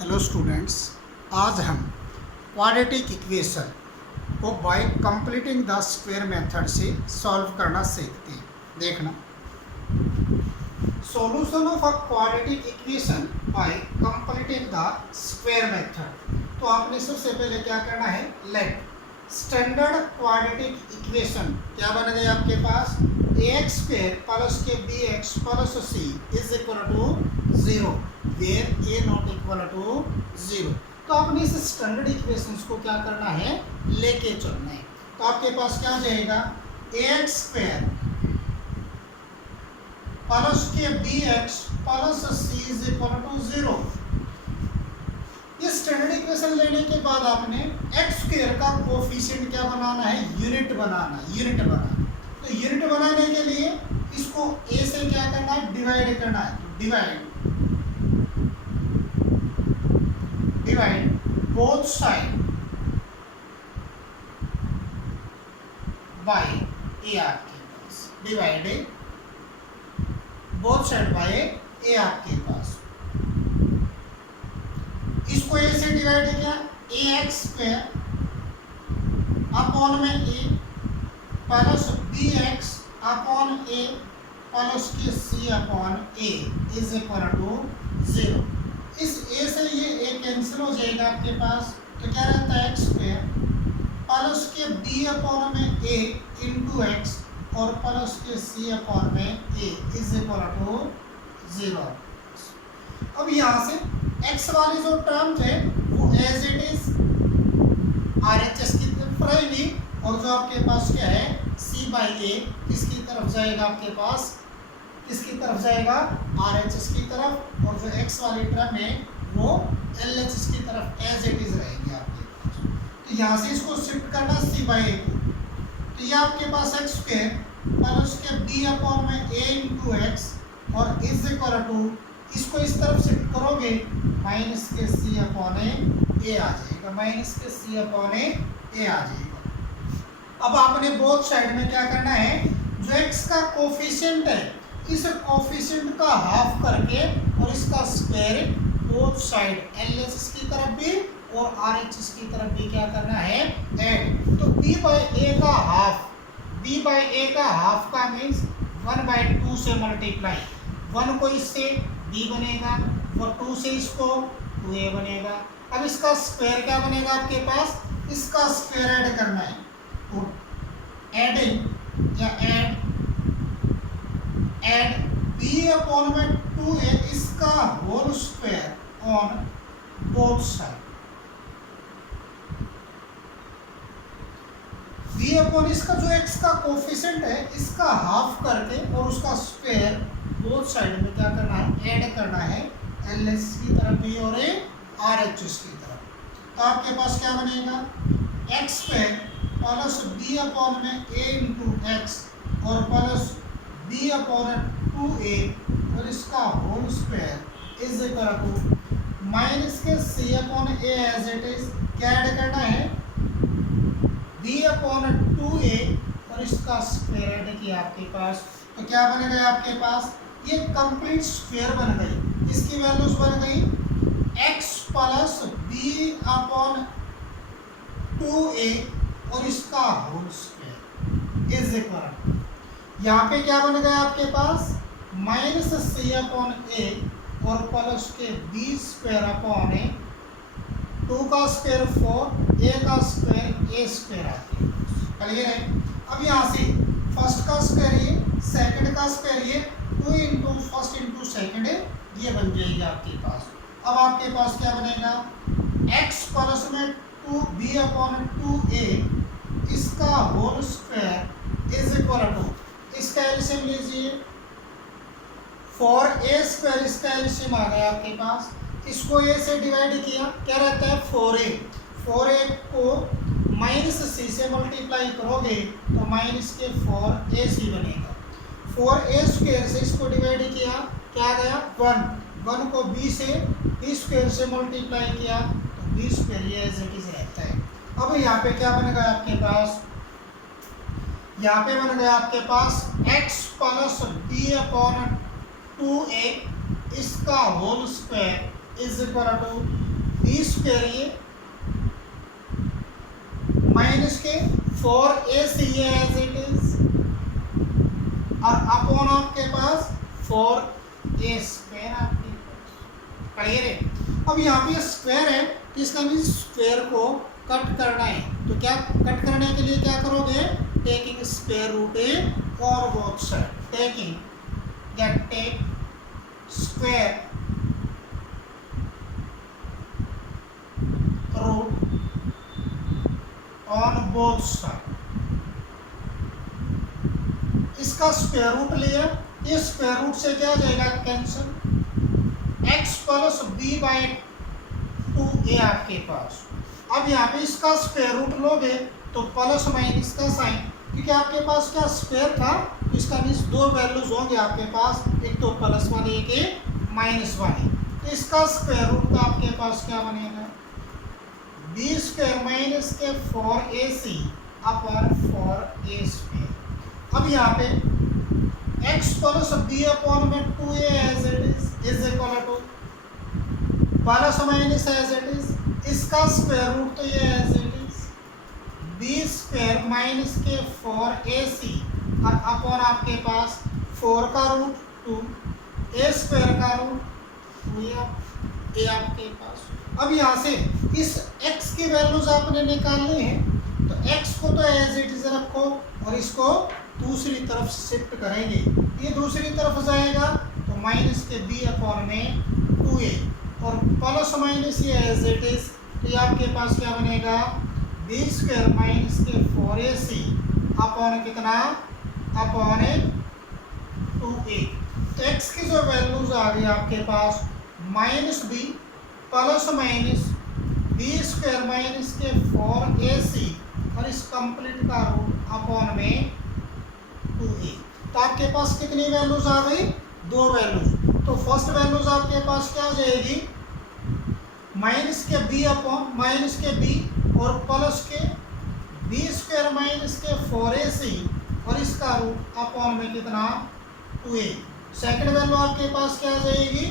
Hello students, आज हम quadratic equation को bye completing the square method से सॉल्व करना सीखते हैं। देखना, solution of a quadratic equation by completing the square method. तो आपने सबसे पहले क्या करना है, लेट स्टैंडर्ड क्वाड्रेटिक इक्वेशन क्या बन गई आपके पास, ax स्क्वायर प्लस के bx plus c is equal to 0 where a not equal to 0। तो आपने इस स्टैंडर्ड इक्वेशंस को क्या करना है, लेके चलना है। तो आपके पास क्या आ जाएगा, ax स्क्वायर प्लस के bx plus c is equal to 0। ये स्टैंडर्ड इक्वेशन लेने के बाद आपने एक्स स्क्वायर का कोफिशिएंट क्या बनाना है, यूनिट बनाना। तो यूनिट बनाने के लिए इसको a से क्या करना है, डिवाइड करना है। Divide both side by a आपके पास, divide both side by a आपके पास। इसको a से डिवाइड किया, ax स्क्वायर अपॉन में a plus bx upon a plus के c upon a is equal to 0। इस a से ये a कैंसिल हो जाएगा आपके पास, तो क्या रहता है x स्क्वायर प्लस के b अपॉन में a इंटू x और प्लस के c अपॉन में a इज इक्वल टू 0। अब यहाँ से x वाली जो टर्म है वो एज इट इज RHS की तरफ रहेगी, और जो आपके पास क्या है c बाई a किसकी तरफ जाएगा, आपके पास किसकी तरफ जाएगा, RHS की तरफ, और जो x वाली टर्म है वो LHS की तरफ एज इट इज रहेगी आपके पास। तो यहाँ से इसको शिफ्ट करना c बाई a को, तो ये आपके पास x स्क्वायर प्लस के b अपॉन में a इंटू एक्स और इज इक्वल टू, इसको इस तरफ शिफ्ट करोगे माइनस के c अपॉन a आ जाएगा, माइनस के c अपॉन a आ जाएगा। अब आपने बोथ साइड में क्या करना है, जो x का कोफिशिएंट है इस कोफिशिएंट का हाफ करके और इसका स्क्वायर बोथ साइड LHS की तरफ भी और RHS की तरफ भी क्या करना है, ऐड। तो b बाई a का हाफ का मीन्स 1/2 से मल्टीप्लाई, 1 को इससे b बनेगा और 2 से इसको 2a बनेगा। अब इसका स्क्वायर क्या बनेगा आपके पास, इसका स्क्वायर ऐड करना है, तो एडिंग या ऐड b अपॉन में 2a इसका whole square on both side, b upon इसका जो x का कोफिशिएंट है इसका हाफ करके और उसका स्क्वायर बोथ साइड में क्या करना है, ऐड करना है, LHS की तरफ भी और RHS की तरफ। तो आपके पास क्या बनेगा, x square plus b upon में a इंटू एक्स और प्लस b अपॉन 2a और इसका whole square is equal to minus के c upon a as it is, क्या ऐड करना है, b अपॉन 2a और इसका स्क्वायर ऐड किया आपके पास। तो क्या बन गया आपके पास, ये कंप्लीट स्क्वायर बन गई। इसकी वैल्यूज बन गई x plus b upon 2a और इसका होल स्क्वायर इज इक्वल, यहाँ पे क्या बन गया आपके पास, माइनस c अपॉन a और प्लस के b स्क्वायर अपॉन a, 2 का स्क्वायर 4, a का स्क्वायर a स्क्वायर आती है। क्लियर है। अब यहाँ से फर्स्ट का स्क्वायर ये, सेकंड का स्क्वायर ये, 2 इंटू फर्स्ट इंटू सेकंड ये बन जाएगी आपके पास। अब आपके पास क्या बनेगा, x प्लस में 2b अपॉन 2a इसका whole square is equal to, इसका एलसीएम लीजिए, 4a स्क्वायर इसका एलसीएम आ गया आपके पास, इसको a से डिवाइड किया, क्या रहता है 4a को माइनस c से मल्टीप्लाई करोगे तो माइनस के 4ac बनेगा। 4a स्क्वायर से इसको डिवाइड किया, क्या गया 1 को b से b स्क्वायर से मल्टीप्लाई किया तो b स्क्वायर ये एज इट इज रहता है। अब यहाँ पे क्या बन गया आपके पास, यहाँ पे बन गया आपके पास x plus b upon 2a इसका whole square is equal to b square ये माइनस के 4ac ये एज इट इज और अपॉन आपके पास 4a स्क्वायर आपके पास क्लियर है। अब यहाँ पे स्क्वायर है तो इसका मीन स्क्वायर को कट करना है, तो क्या कट करने के लिए क्या करोगे, टेकिंग स्क्वायर रूट ए और both side taking get take square root on both side, इसका स्क्वायर रूट लिया, ये स्क्वायर रूट से क्या हो जाएगा cancel, x plus b by 2a आपके पास। अब यहाँ पे इसका स्क्वायर रूट लोगे तो प्लस माइनस का साइन, क्योंकि आपके पास क्या स्क्वायर था तो इसका मीन्स दो वैल्यूज होंगे आपके पास, एक तो प्लस वाली एक माइनस वाली, तो इसका स्क्वायर रूट का आपके पास क्या बनेगा बी स्क्वायर माइनस के 4ac अपॉन 4a स्क्वायर। अब यहाँ पे x प्लस बी अपॉन में 2a as it is equal to plus minus as it is, इसका स्क्वायर रूट तो ये as it is b square minus के 4ac और अपॉन आपके पास 4 का रूट 2 a स्क्वायर का रूट 2a आपके पास। अब यहाँ से इस x की वैल्यूज आपने निकालनी है, तो x को तो एज इट इज रखो और इसको दूसरी तरफ शिफ्ट करेंगे, ये दूसरी तरफ जाएगा तो माइनस के b अपॉन में 2a और प्लस माइनस ये एज इट इज, तो ये आपके पास क्या बनेगा बी स्क्वायर माइनस के 4ac अपॉन कितना अपॉन 2a। तो x की जो वैल्यूज आ गई आपके पास minus B plus minus B square minus के 4ac और इस कंप्लीट का रूट अपॉन में 2a। तो आपके पास कितनी वैल्यूज आ गई, दो वैल्यूज। तो फर्स्ट वैल्यूज आपके पास क्या हो जाएगी माइनस के b अपॉन माइनस के b और प्लस के बी स्क्वायर माइनस के 4ac और इसका रूट अपॉन में कितना 2a। सेकंड वैल्यू आपके पास क्या आ जाएगी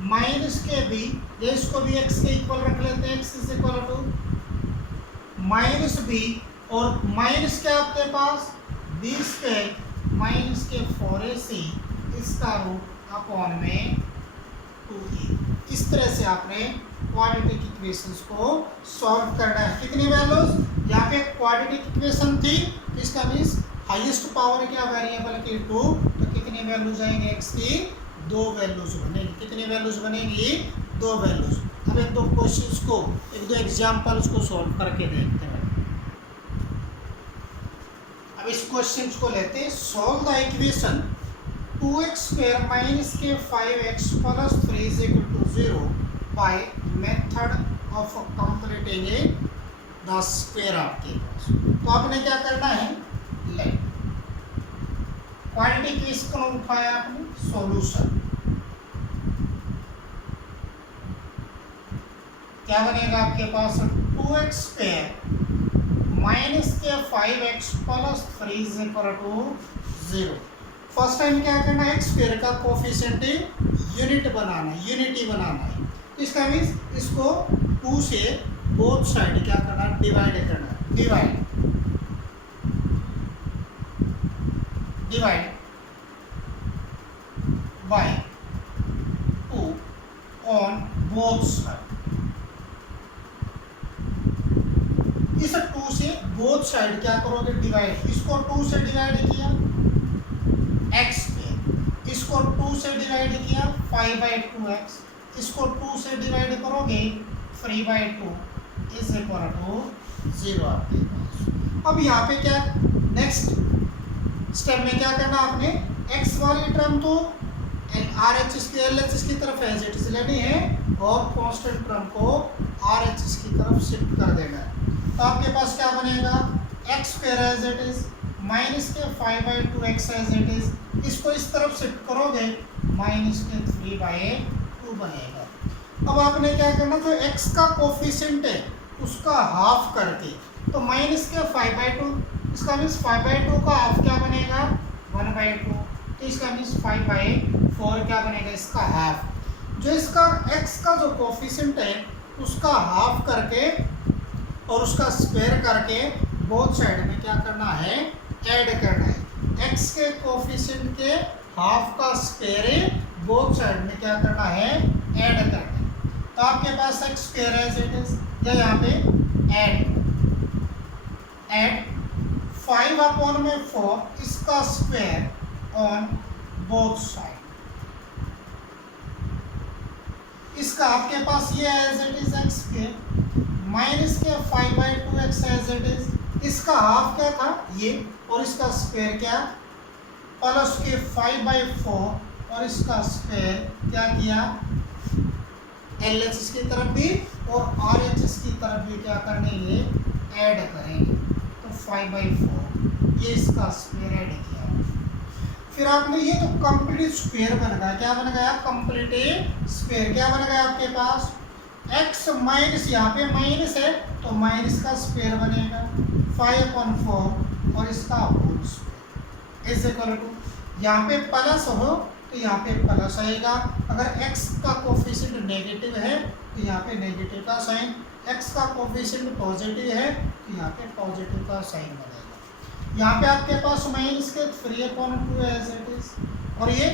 माइनस के b, ये इसको भी x के इक्वल रख लेते हैं, x is equal to minus b और माइनस क्या आपके पास बी स्क्वायर माइनस के 4ac इसका रूट अपॉन में 2a। इस तरह से आपने क्वाड्रेटिक इक्वेशंस को सॉल्व करना है। कितनी वैल्यूज, यहाँ पे क्वाड्रेटिक इक्वेशन थी तो इसका मीन्स हाईएस्ट पावर क्या वेरिएबल की 2, तो कितनी वैल्यूज आएंगे x की, दो वैल्यूज बनेगी। कितनी वैल्यूज बनेगी, दो वैल्यूज। अब एक दो क्वेश्चंस को एक दो एग्जांपल्स को सॉल्व करके देखते हैं। अब इस क्वेश्चंस को लेते हैं, solve the equation 2x square minus के 5x plus 3 is equal to 0 by method of completing the square आपके पास। तो आपने क्या करना है, लेट क्वाड्रेटिक इक्वेशन को उठाया आपने, सॉल्यूशन क्या बनेगा आपके पास 2x स्क्वायर माइनस के 5x plus 3 is equal to 0। First time क्या करना है, एक्स स्क्वायर का कोफिशिएंट यूनिट बनाना है, यूनिटी बनाना है। इसका मीन्स इसको 2 से बोथ साइड क्या करना है, डिवाइड करना है, divide by 2 on both side. इस 2 से बोथ साइड क्या करोगे, डिवाइड, इसको 2 से डिवाइड किया x स्क्वायर, इसको 2 से डिवाइड किया 5/2x, इसको 2 से डिवाइड करोगे 3/2 इज इक्वल टू 0 आपके पास। अब यहाँ पे क्या नेक्स्ट स्टेप में क्या करना आपने, x वाली टर्म तो RHS की LHS की तरफ एज इट इज लेनी है और कांस्टेंट टर्म को RHS की तरफ शिफ्ट कर देना है। तो आपके पास क्या बनेगा, x square as it is minus के 5/2x एज इट इज, इसको इस तरफ शिफ्ट करोगे माइनस के 3/2 बनेगा। अब आपने क्या करना, जो x का कोफिशिएंट है उसका हाफ करके, तो माइनस के 5/2, इसका मीन्स 5/2 का हाफ क्या बनेगा 1/2, तो इसका मीन्स 5/4 क्या बनेगा इसका हाफ। जो इसका x का जो कोफिशिएंट है उसका हाफ करके और उसका स्क्वायर करके बोथ साइड में क्या करना है, ऐड करना है। x के कोफिशिएंट के हाफ का स्क्वायर बोथ साइड में क्या करना है, ऐड करना है। तो आपके पास x square as it is, या यहाँ पे ऐड 5/4 इसका स्क्वायर ऑन बोथ साइड। इसका आपके पास ये एज इट इज x के माइनस के 5/2x एज इट इज। इसका हाफ क्या था ये, और इसका स्क्वायर क्या, प्लस के 5/4 और इसका स्क्वायर क्या किया, LHS की तरफ भी और RHS की तरफ भी क्या करेंगे, ऐड करेंगे। तो 5/4 ये इसका स्क्वायर ऐड किया। फिर आपने ये तो कंप्लीट स्क्वायर बन गया, क्या बन गया, कंप्लीट स्क्वायर। क्या बन गया आपके पास, x माइनस, यहाँ पे माइनस है तो माइनस का स्क्वायर बनेगा 5/4 और इसका whole square is equal to, यहाँ पे प्लस हो तो यहाँ पे प्लस आएगा। अगर x का कोफिशिएंट नेगेटिव है तो यहाँ पे नेगेटिव का साइन, x का कोफिशिएंट पॉजिटिव है तो यहाँ पे पॉजिटिव का साइन बनेगा। यहाँ पे आपके पास माइनस के 3/2 एज इट इज, और ये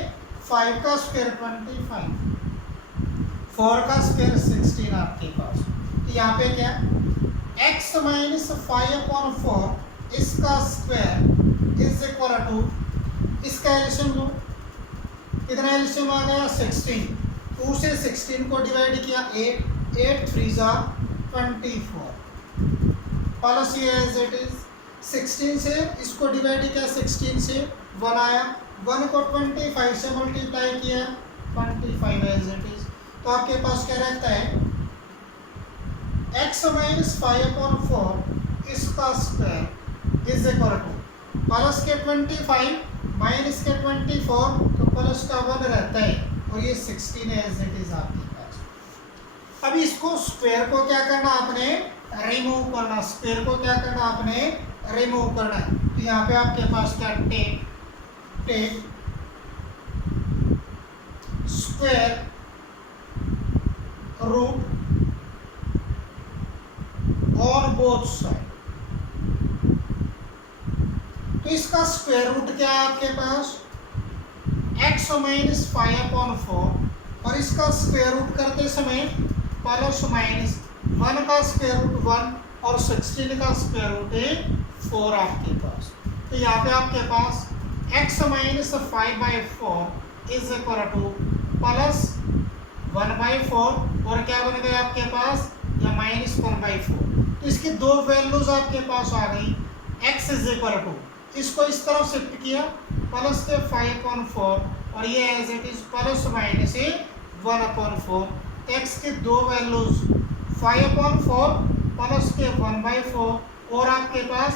5 का स्क्वायर 25, 4 का स्क्वायर 16 आपके पास। तो यहाँ पे क्या, x माइनस 5/4 इसका स्क्वायर इज इक्वल टू, इसका एलसीएम लो, कितना एलसीएम आ गया 16, 2 से 16 को डिवाइड किया 8, 8 3 जा 24 प्लस ये एज इट इज 16 से इसको डिवाइड किया 16 से 1 आया, 1 को 25 से मल्टीप्लाई किया 25 एज इट इज। तो आपके पास क्या रहता है, x माइनस 5/4 इसका square is equal to plus के 25 माइनस के 24 तो प्लस का 1 रहता है और ये 16 एज इट इज आपके पास। अब इसको स्क्वायर को क्या करना आपने, रिमूव करना, स्क्वायर को क्या करना आपने, रिमूव करना है। तो यहाँ पे आपके पास क्या, take square root on both side. तो इसका स्क्वायर रूट क्या है आपके पास, x माइनस 5/4 और इसका स्क्वायर रूट करते समय प्लस माइनस 1 का स्क्वायर रूट 1 और 16 का स्क्वायर रूट है 4 आपके पास। तो यहाँ पे आपके पास x minus 5/4 is equal to plus 1/4 और क्या बन गया आपके पास, या माइनस 1/4। तो इसकी दो वैल्यूज आपके पास आ गई, x इज इक्वल टू, इसको इस तरफ शिफ्ट किया प्लस के 5/4 और ये as it is plus minus 1/4। x की दो वैल्यूज 5/4 प्लस के 1/4 और आपके पास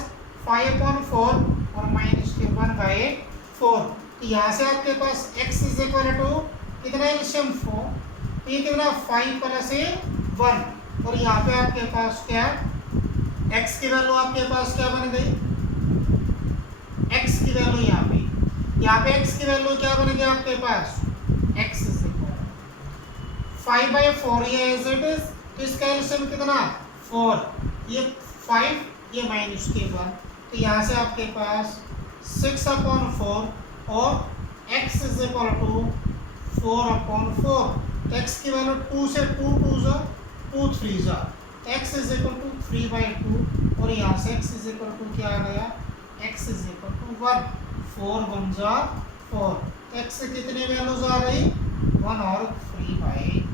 5/4 और माइनस के 1/4। तो यहाँ से आपके पास x इज इक्वल टू कितना, एलसीएम 4, तो ये कितना 5 प्लस 1 और यहाँ पे आपके पास क्या, x की वैल्यू आपके पास क्या बन गई, x की वैल्यू यहाँ पे x की वैल्यू क्या बन गई आपके पास, x इज इक्वल 5/4 ये एज इट इज। तो इसका एलसीएम कितना 4, ये 5 ये माइनस के 1, तो यहाँ से आपके पास 6/4 और x is equal to 4/4। x की वैल्यू 2 से 2 2 जा 2 3 जा, x इज इक्वल टू 3/2 और यहाँ से x इज इक्वल टू क्या आ गया, x इज इक्वल टू 1, 4 1 जा 4। x से कितनी वैल्यूज आ गई, 1 और 3/2,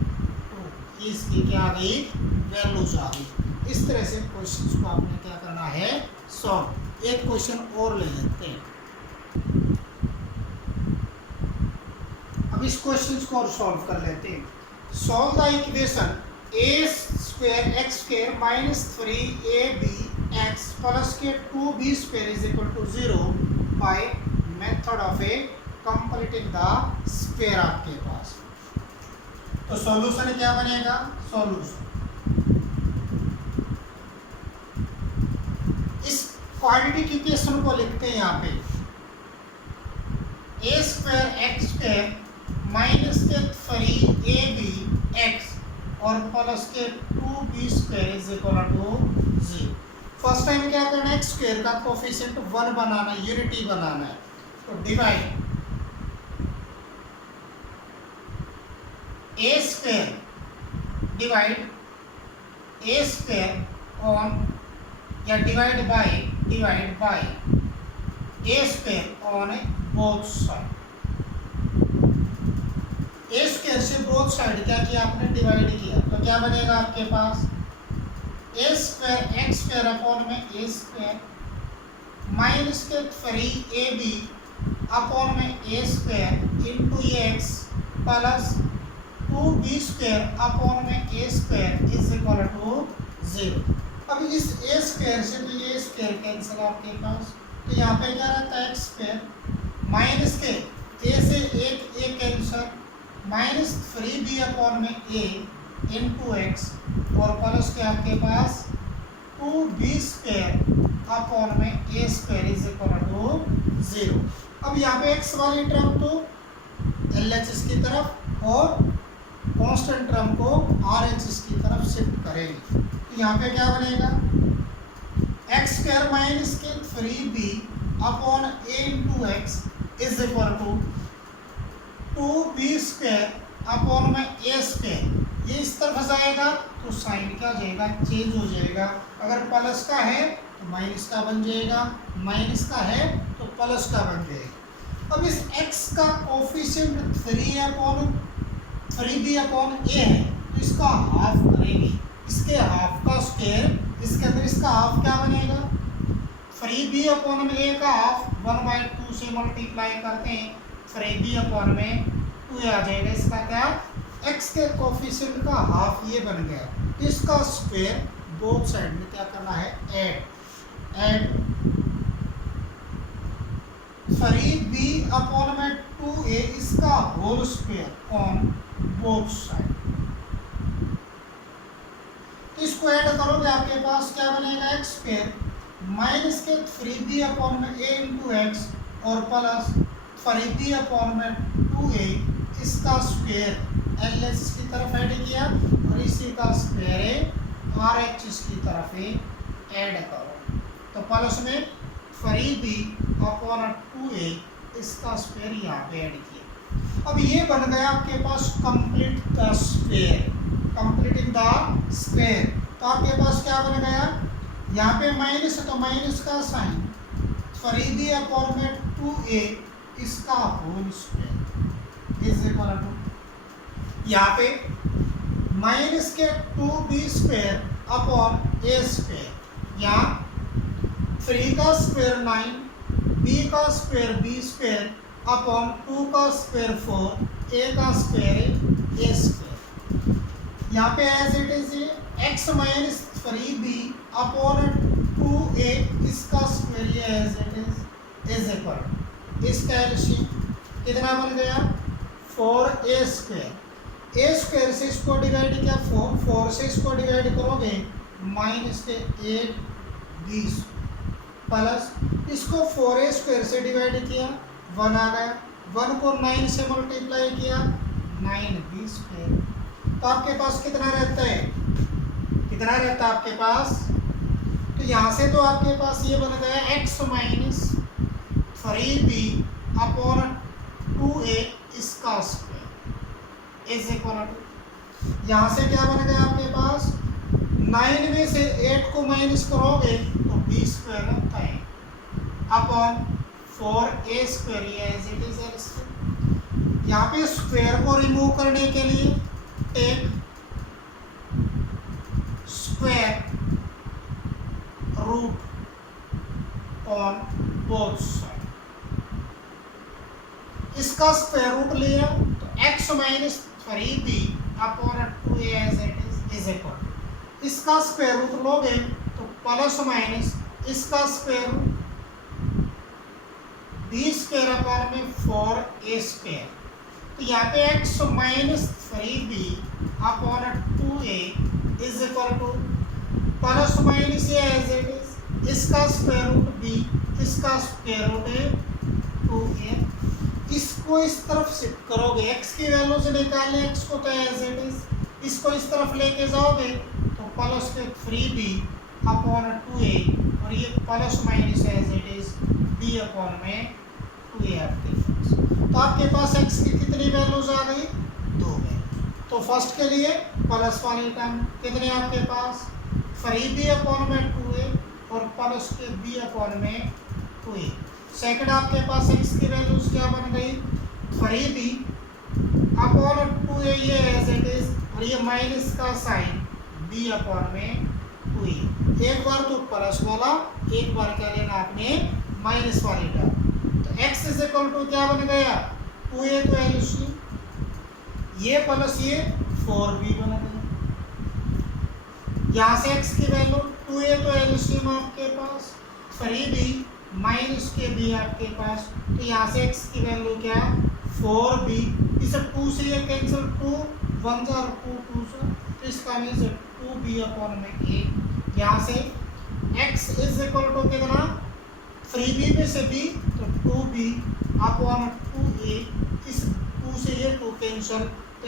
इसकी क्या आ गई, वैल्यूज आ गई। इस तरह से क्वेश्चन को आपने क्या करना है, सॉल्व। एक क्वेश्चन और ले लेते हैं, अब इस क्वेश्चन को और सॉल्व कर लेते हैं। Solve the equation a² x² - 3ab x plus के 2b² is equal to 0 by method of a completing the square आपके पास। तो सॉल्यूशन क्या बनेगा, सॉल्यूशन इस क्वाड्रेटिक इक्वेशन को लिखते हैं यहाँ पे a² x² - के 3ab x और प्लस के 2b square is equal to 0। First time क्या करना है, स्क्वायर का कोफिशिएंट 1 बनाना है, यूनिटी बनाना है। तो डिवाइड ए स्क्वायर ऑन या divide by A square on both side. A square से बोथ साइड क्या किया आपने, डिवाइड किया। तो क्या बनेगा आपके पास, A square X square upon में ए स्क्वायर माइनस के 3ab अपॉन में ए square into X plus 2b square upon में ए स्क्वायर इज इक्वल टू 0। अब इस ए स्क्वायर से तो ये स्क्वायर कैंसिल आपके पास, तो यहाँ पे क्या रहता है एक्स स्क्वायर माइनस के ए से एक ए कैंसिल माइनस 3b अपॉन में ए इंटू एक्स और प्लस के आपके पास 2b स्क्वायर अपॉन में ए स्क्वायर इज इक्वल टू 0। अब यहाँ पे एक्स वाली टर्म तो LHS की तरफ और कांस्टेंट टर्म को RHS की तरफ शिफ्ट करेंगे। तो यहाँ पे क्या बनेगा, एक्स स्क्वायर माइनस के 3b upon a into x is equal to 2b square upon में ए स्क्वायर। ये इस तरफ जाएगा तो साइन क्या हो जाएगा, चेंज हो जाएगा। अगर प्लस का है तो माइनस का बन जाएगा, माइनस का है तो प्लस का बन जाएगा। अब इस x का कोफिशिएंट 3b अपॉन ए है, तो इसका हाफ करेंगे, इसके हाफ का स्क्वायर, इसके अंदर इसका हाफ क्या बनेगा, 3b अपॉन में ए का हाफ 1/2 से मल्टीप्लाई करते हैं, 3b अपॉन में 2 आ जाएगा। इसका क्या, x के कोफिशिएंट का हाफ ये बन गया। तो इसका स्क्वायर बोथ साइड में क्या करना है, ऐड 3b अपॉन में 2a इसका whole square on both side. तो इसको ऐड करोगे आपके पास क्या बनेगा, एक्स स्क्वायर माइनस के 3b अपॉन में a इंटू एक्स और प्लस 3b अपॉन में 2a इसका स्क्वायर LHS की तरफ ऐड किया और इसी का स्क्वायर RHS की तरफ ऐड करो। तो प्लस में 3b अपॉन 2a इसका स्क्वायर यहाँ पे ऐड किया। अब ये बन गया आपके पास complete the square, completing the square. तो आपके पास क्या बन गया, यहाँ पे माइनस है तो माइनस का साइन, 3b अपॉन में 2a इसका whole square is equal to, यहाँ पे माइनस के 2b square upon a square, यहाँ 3 का स्क्वायर 9, b का स्क्वायर b स्क्वायर अपॉन 2 का स्क्वायर 4, a का स्क्वायर a स्क्वायर। यहाँ पे as it is x minus 3b upon 2a इसका स्क्वायर ये एज इट इज इक्वल, इसका एलसीएम कितना बन गया, 4a स्क्वायर। a स्क्वायर से इसको डिवाइड किया 4 से इसको डिवाइड करोगे माइनस के 8b प्लस इसको 4a स्क्वायर से डिवाइड किया 1 आ गया, 1 को 9 से मल्टीप्लाई किया 9b स्क्वायर। तो आपके पास कितना रहता है, कितना रहता है आपके पास, तो यहाँ से तो आपके पास ये बन गया x minus 3b upon 2a इसका स्क्वायर इज इक्वल टू, यहाँ से क्या बन गया आपके पास, 9 में से 8 को माइनस करोगे तो b स्क्वायर होता है अपॉन 4a स्क्वायर, ये एज इट इज एल। यहाँ पे स्क्वायर को रिमूव करने के लिए take square root on both side, इसका स्क्वायर रूट लिया तो x minus 3b upon 2a as it is equal, इसका स्क्वायर रूट लोगे तो प्लस माइनस इसका square root b square upon में 4a स्क्वायर। तो यहाँ पे x minus 3b upon 2a is equal to plus minus ये एज इट इज, इसका स्क्वायर रूट b, इसका स्क्वायर रूट है 2a। इसको इस तरफ शिफ्ट करोगे, x की वैल्यू से निकालने x को तो एज इट इज, इसको इस तरफ लेके जाओगे तो प्लस के 3b अपॉन 2a, और ये plus minus as it is b upon में 2a आपके पास। तो आपके पास x की कितनी वैल्यूज आ गई? 2 वैल्यू। तो फर्स्ट के लिए प्लस वाली टर्म कितने आपके पास? 3b अपॉन में 2a और प्लस के b अपॉन में 2a। सेकंड आपके पास x की वैल्यूज क्या बन गई? 3b अपॉन 2a ये एज इट इज, और ये माइनस का साइन b अपॉन में 2a। एक बार तो प्लस वाला, एक बार क्या लेना आपने? माइनस वाली टर्म। तो x इज इक्वल टू क्या बन गया? 2a तो एलसीएम, ये प्लस ये 4b बन गया। यहाँ से x की वैल्यू 2a तो एलसीएम आपके पास, 3b माइनस के b आपके पास, तो यहाँ से x की वैल्यू क्या? 4b। इसे 2 से ये कैंसिल, 2 1 जार 2 2 जार, तो इसका मीन्स 2b अपॉन में a। यहाँ से x इज इक्वल टू कितना? 3b में से b, तो 2b अपॉन 2a। इस 2 से ये 2 कैंसिल,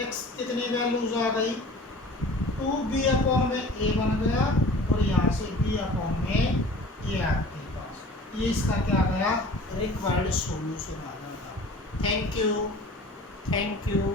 x कितनी वैल्यूज आ गई? 2b अपॉन में a बन गया, और यहाँ से b अपॉन में a आपके पास। ये इसका क्या गया? रिक्वायर्ड सॉल्यूशन आ गया। Thank you.